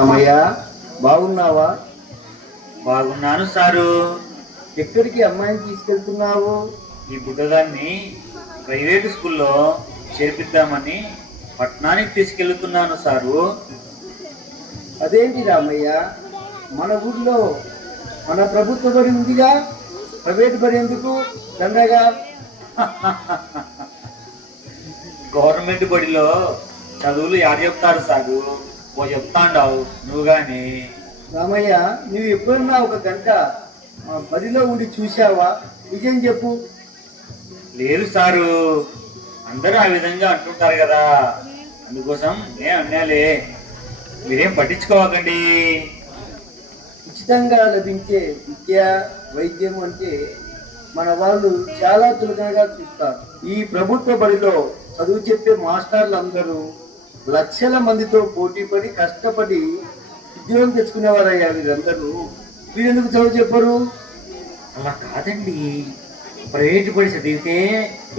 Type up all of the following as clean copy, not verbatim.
రామయ్య, బాగున్నావా? బాగున్నాను సారు. ఎక్కడికి అమ్మాయిని తీసుకెళ్తున్నావు? ఈ బుడ్డదాన్ని ప్రైవేటు స్కూల్లో చేర్పిద్దామని పట్టణానికి తీసుకెళ్తున్నాను సారు. అదేంటి రామయ్య, మన ఊర్లో మన ప్రభుత్వ బడి ఉందిగా, ప్రైవేట్ బడి ఎందుకు? దండగా గవర్నమెంట్ బడిలో చదువులు యారు చెప్తారు సారు? ఓ చెప్తాండావు నువ్వు గాని. రామయ్య, నువ్వు ఎప్పుడన్నా ఒక గంట బడిలో ఉండి చూసావా? నిజం చెప్పు. లేదు సారు, అందరూ ఆ విధంగా అంటుంటారు కదా, అందుకోసం నేను అన్నాలే, మీరేం పట్టించుకోవకండి. ఉచితంగా లభించే విద్య, వైద్యం అంటే మన వాళ్ళు చాలా చులకనగా చూస్తారు. ఈ ప్రభుత్వ బడిలో చదువు చెప్పే మాస్టర్లు అందరూ లక్షల మందితో పోటీ పడి కష్టపడి ఉద్యోగం తెచ్చుకునేవారయ్యా. వీరందరూ వీరెందుకు చదువు చెప్పరు? అలా కాదండి, ప్రైవేట్ బడి చదివితే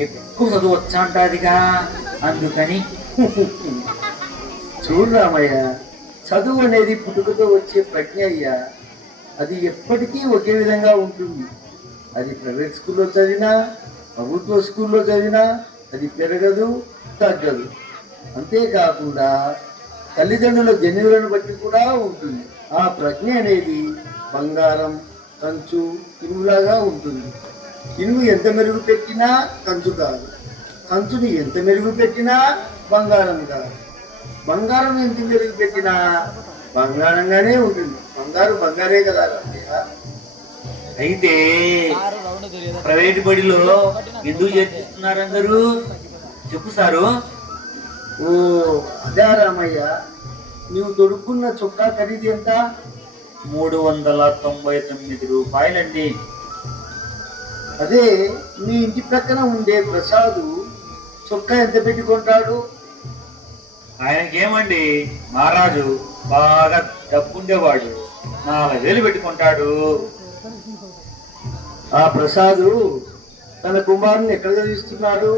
ఎక్కువ చదువు వచ్చా అంటాదిగా, అందుకని. చూడు రామయ్య, చదువు అనేది పుట్టుకతో వచ్చే ప్రజ్ఞ అయ్యా. అది ఎప్పటికీ ఒకే విధంగా ఉంటుంది. అది ప్రైవేట్ స్కూల్లో చదివినా, ప్రభుత్వ స్కూల్లో చదివినా అది పెరగదు, తగ్గదు. అంతేకాకుండా తల్లిదండ్రుల జన్యువులను బట్టి కూడా ఉంటుంది. ఆ ప్రజ్ఞ అనేది బంగారం, కంచు, ఇనుములాగా ఉంటుంది. ఇనుము ఎంత మెరుగు పెట్టినా కంచు కాదు, కంచుని ఎంత మెరుగు పెట్టినా బంగారం కాదు, బంగారం ఎంత మెరుగు పెట్టినా బంగారంగానే ఉంటుంది. బంగారు బంగారే కదా. అయితే ప్రైవేట్ బడిలో ఎందుకు చేర్పిస్తున్నారు అందరూ చెప్పు సారు. ఓ అదే రామయ్య, నువ్వు దొరుకున్న చొక్కా ఖరీదు ఎంత? 399 రూపాయలండి. అదే మీ ఇంటి ప్రక్కన ఉండే ప్రసాదు చొక్కా ఎంత పెట్టుకుంటాడు? ఆయనకేమండి, మహారాజు బాగా డబ్బుండేవాడు, 4000 పెట్టుకుంటాడు. ఆ ప్రసాదు తన కుమారుని ఎక్కడ చదివిస్తున్నాడు?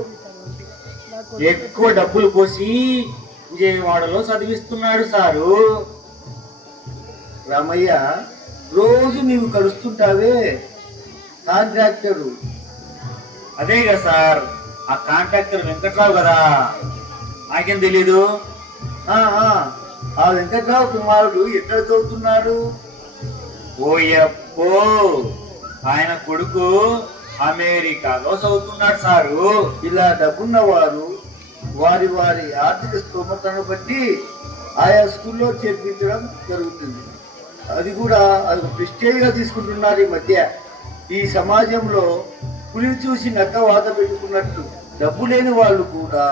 ఎక్కువ డబ్బులు పోసి విజయవాడలో చదివిస్తున్నాడు సారు. రామయ్య, రోజు నీవు కలుస్తుంటావే కాంట్రాక్టరు. అదే కదా సార్, ఆ కాంట్రాక్టర్ వెంకట్రావు కదా, నాకేం తెలీదు. ఆ వెంకట్రావు కుమారుడు ఎక్కడ చదువుతున్నాడు? ఓయప్పో, ఆయన కొడుకు అమెరికాలో చదువుతున్నాడు సారు. ఇలా డబ్బున్న వారు వారి వారి ఆర్థిక స్తోమతను బట్టి ఆయా స్కూల్లో చేర్పించడం జరుగుతుంది. అది కూడా అది ప్రెస్టేజ్గా తీసుకుంటున్నారు ఈ మధ్య. ఈ సమాజంలో పులిని చూసి నక్క వాత పెట్టుకున్నట్టు డబ్బు లేని వాళ్ళు కూడా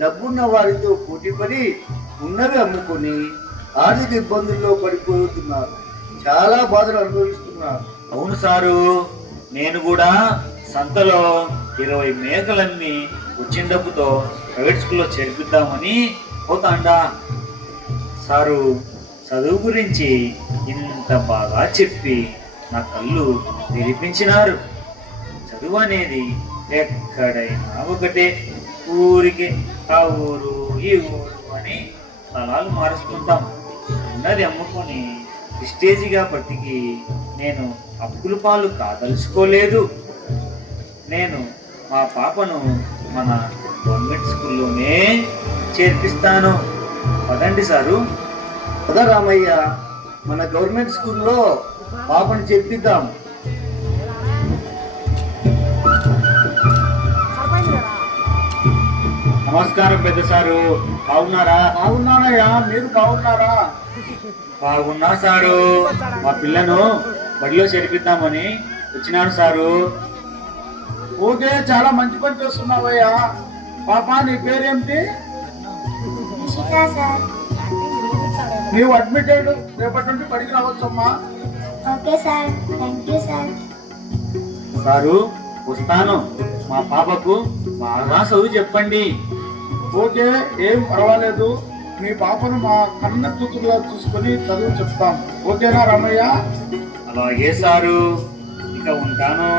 డబ్బున్న వారితో పోటీపడి ఉన్నవి అమ్ముకొని ఆర్థిక ఇబ్బందుల్లో పడిపోతున్నారు. చాలా బాధలు అనుభవిస్తున్నారు. అవును సారు, నేను కూడా సంతలో 20 మేకలన్నీ వచ్చిన డబ్బుతో ప్రైవేట్ స్కూల్లో చేర్పిద్దామని పోతాండా. సారు, చదువు గురించి ఇంత బాగా చెప్పి నా కళ్ళు తెరిపించినారు. చదువు అనేది ఎక్కడైనా ఒకటే, ఊరికి ఆ ఊరు ఈ ఊరు అని స్థలాలు మారుస్తుంటాం. ఉన్నది అమ్ముకొని ప్రెస్టేజిగా బతికి నేను అప్పుల పాలు కాదలుచుకోలేదు. నేను మా పాపను మన గవర్నమెంట్ స్కూల్లోనే చేర్పిస్తాను. పదండి సారు. పద రామయ్య, మన గవర్నమెంట్ స్కూల్లో పాపను చేర్పిద్దాం. నమస్కారం పెద్ద సారు, బాగున్నారా? బాగున్నానయ్యా, మీరు బాగున్నారా? బాగున్నా సారు, మా పిల్లను బడిలో చేర్పిద్దామని వచ్చినాను సారు. ఓకే, చాలా మంచి పని చేస్తున్నావయ్యా. పాప, నీ పేరేమిటి? నీవు అడ్మిటెడ్, రేపటి నుండి బడికి రావచ్చమ్మా. Okay sir, thank you sir. Sir, వస్తాను. మా పాపకు బాగా చదువు చెప్పండి. ఓకే, ఏం పర్వాలేదు. మీ పాపను మా కన్న కూతురులా చూసుకొని చదువు చెప్తాం. ఓకేనా రామయ్య? అలాగే సారు, ఇక ఉంటాను.